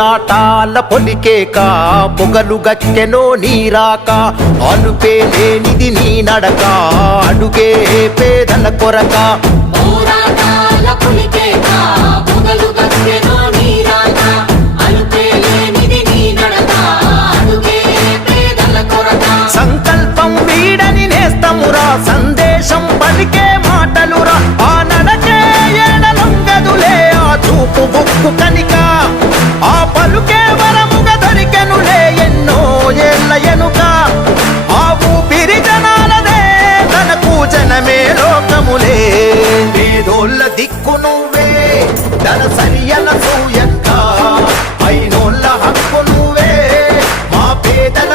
పోరాటాల పొలికేక పొగలు గచ్చెనో నీరాక అలుపే లేనిది నీ నడక అడుగే పేదల కొరక పోరాటాల పొలికేక పొగలు గచ్చెనో నీరాక అలుపే లేనిది నీ నడక అడుగే పేదల కొరక సంకల్పం వీడని నేస్తమురా సందేశం పలికే మాటలురా ఆ నడకే ఎడలొంగదులే ఆ చూపు బుక్కు కనిక ఆ పలుకే వరముగా దొరికెనులే ఎన్నో ఏళ్ళ ఎనుక ఆ ఊపిరి జనాలదే తనకు జనమే లోకములే పేదోళ్ళ దిక్కు నువ్వే ధన సరియల సూయంగా అయినోళ్ళ హక్కు నువ్వే మా పేదల